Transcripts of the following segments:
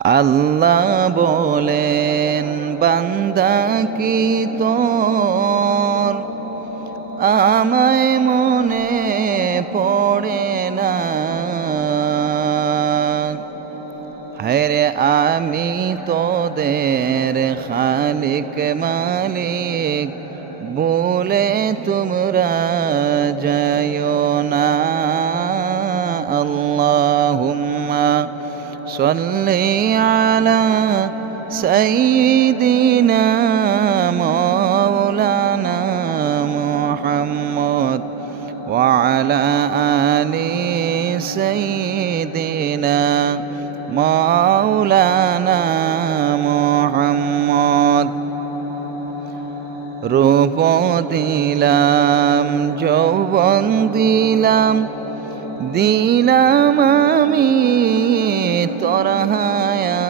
আল্লাহ বলেন বান্দা কি তোর আমায় মনে পড়ে না। হায়রে আমি তোদের খালিক মালিক বলে তোমরা যাইও না। আল্লাহুম্মা সাল্লি আলা সাইয়্যিদিনা মাওলানা মুহাম্মদ ওয়া আলা আলি সাইয়্যিদিনা মাওলানা মুহাম্মদ। রূপ দিলাম যৌবন দিলাম দিলাম আমি তোর হায়াত।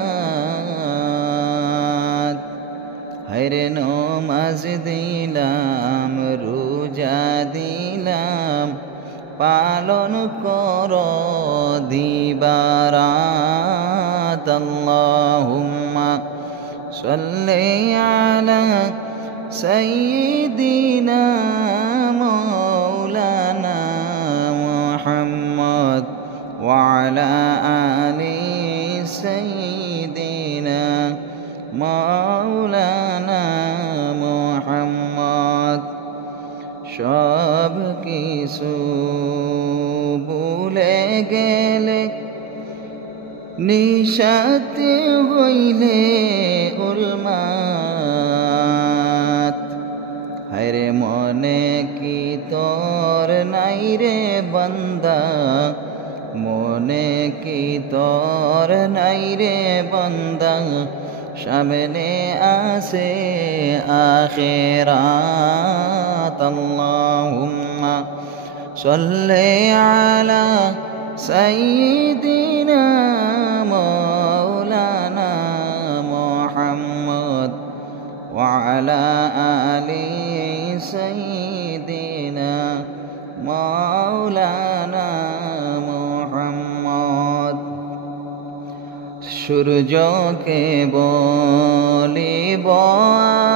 হায়রে নমাজ দিলাম রোজা দিলাম পালন কর দিবারাত। আল্লাহুম্মা সাল্লি আলা সাইয়্যিদিনা মাওলানা মুহাম্মদ ওয়া আলা আলি সাইয়্যিদিনা মাওলানা মুহাম্মদ। সব কিছু ভুলে গেলে নিশাতে হইলে উন্মাদ। হায়রে মনে কি তোর নাই রে বান্দা, মনে কি তোর নাই রে বান্দা, সামনে আসে আখিরাত। আল্লাহুম্মা সাল্লি আলা সাইয়্যিদিনা মাওলানা মুহাম্মদ ওয়া আলা আলি সাইয়্যিদিনা মাওলানা মুহাম্মদ। সূর্যকে বলিব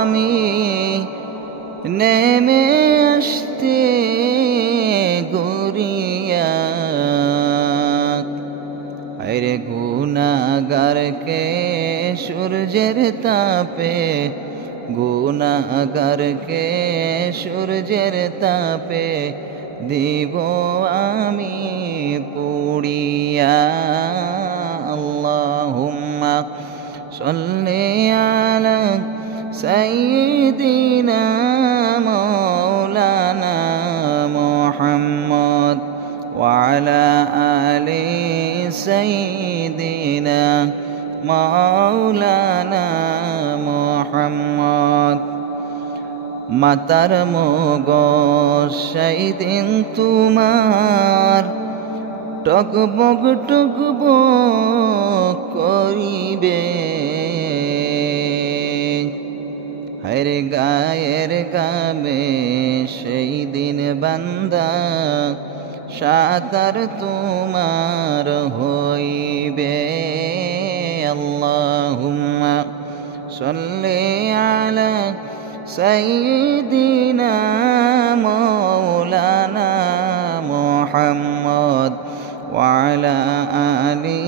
আমি নেমে আসতে গুরিয়া। আরে গুনাহগারকে সূর্যের তাপে, গুনাহগারকে সূর্যের তাপে দিব আমি পুড়িয়া। আল্লাহুম্মা সাল্লি আলা সাইয়্যিদিনা মাওলানা মুহাম্মদ ওয়া আলা আলি সাইয়্যিদিনা মাওলানা মুহাম্মদ। মাতার মগজ সেইদিন তোমার টকবক টকবক করিবে। হায়রে গায়ের গাবে সেই দিন বান্দা সাতার তোমার হইবে। আল্লাহুম্মা সাল্লি আলা সাইয়্যিদিনা মাওলানা মুহাম্মদ ওয়া আলা আলি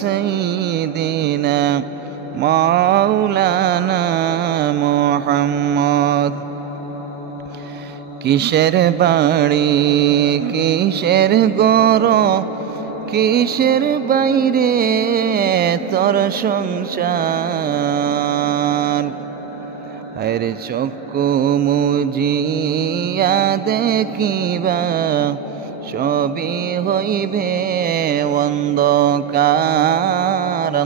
সাইয়্যিদিনা মাওলানা মুহাম্মদ। কিসের বাড়ি কিসের ঘর কিসের বাইরে তোর সংসার। হায়রে চক্ষু মুজিয়া দেখিবা সবই হইবে অন্ধকার।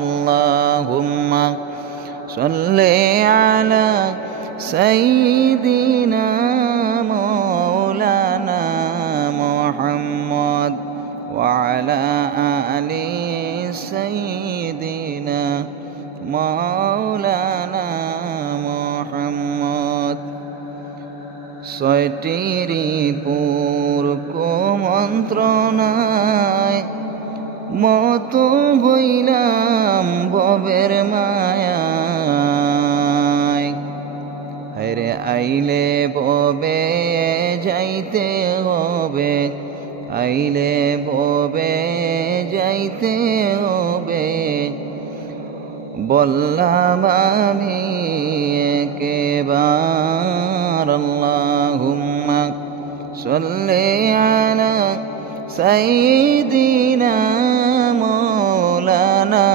আল্লাহুম্মা সাল্লি আলা সাইয়্যিদিনা মাওলানা মুহাম্মদ ওয়া আলা আলি সাইয়্যিদিনা মাওলানা মুহাম্মদ। ছয়টি রিপুর কুমন্ত্রণায় মত হইলাম যাইতে হবে, আইলে ববে যাইতে হবে। বললাম আমি একেবার আল্লাহুম্মা সাল্লি আলা সাইয়্যিদিনা মাওলানা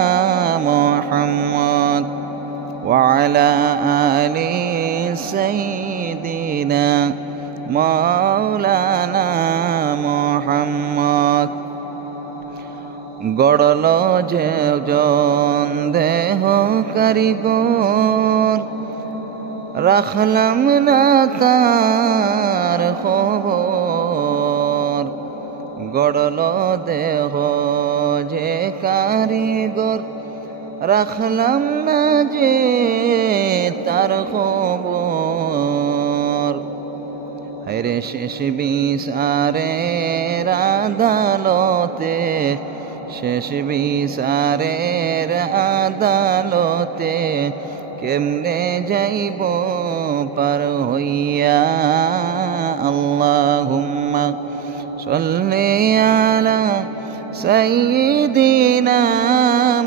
মুহাম্মদ ওয়া আলা আলি সাইয়্যিদিনা মাওলানা মুহাম্মদ। গড়ল যে জন দেহ কারিগর, রাখলাম না তার খবর। গড়ল দেহ যে কারিগর, রাখলাম না যে তার খবর। হায়রে শেষ বিচারের আদালতে, শেষ বিচারের আদালতে কেমনে যাইব পার হইয়া। আল্লাহুম্মা সাল্লি আলা সাইয়্যিদিনা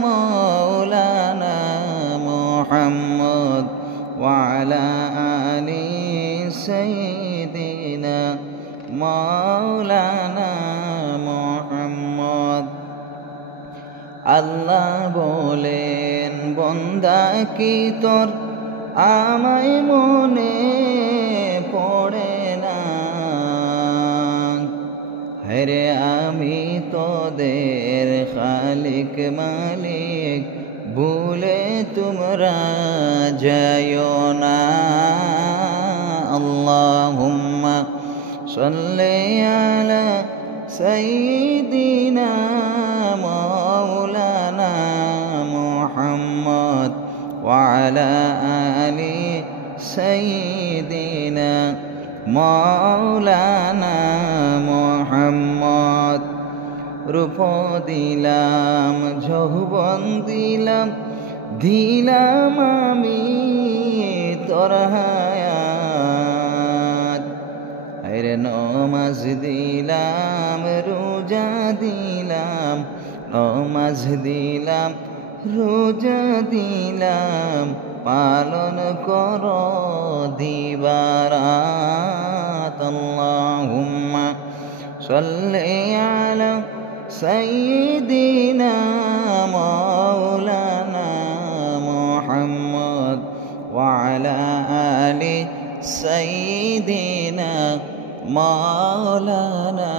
মাওলানা মুহাম্মদ ওয়া আলা আলি সাইয়্যিদিনা মাওলানা মুহাম্মদ। আল্লাহ বলেন, বন্দা কি তোর আমায় মনে পড়ে না? হরে আমি তোদের খালিক মালিক, ভুলে তোমরা যাইও না। আল্লাহুম্মা সাল্লি আলা সাইয়্যিদিনা মাওলানা মুহাম্মদ ওয়া আলা আলি সাইয়্যিদিনা মাওলানা মুহাম্মদ। রূপ দিলাম, যৌবন দিলাম, দিলাম আমি তোর হায়াত। আরে নমাজ দিলাম, রোজা দিলাম, নমাজ দিলাম, রোজা দিলাম, পালন কর দিবারাত। আল্লাহুম্মা সাল্লি আলা সাইয়্যিদিনা মাওলানা মুহাম্মদ ওয়া আলা আলি সাইয়্যিদিনা মাওলানা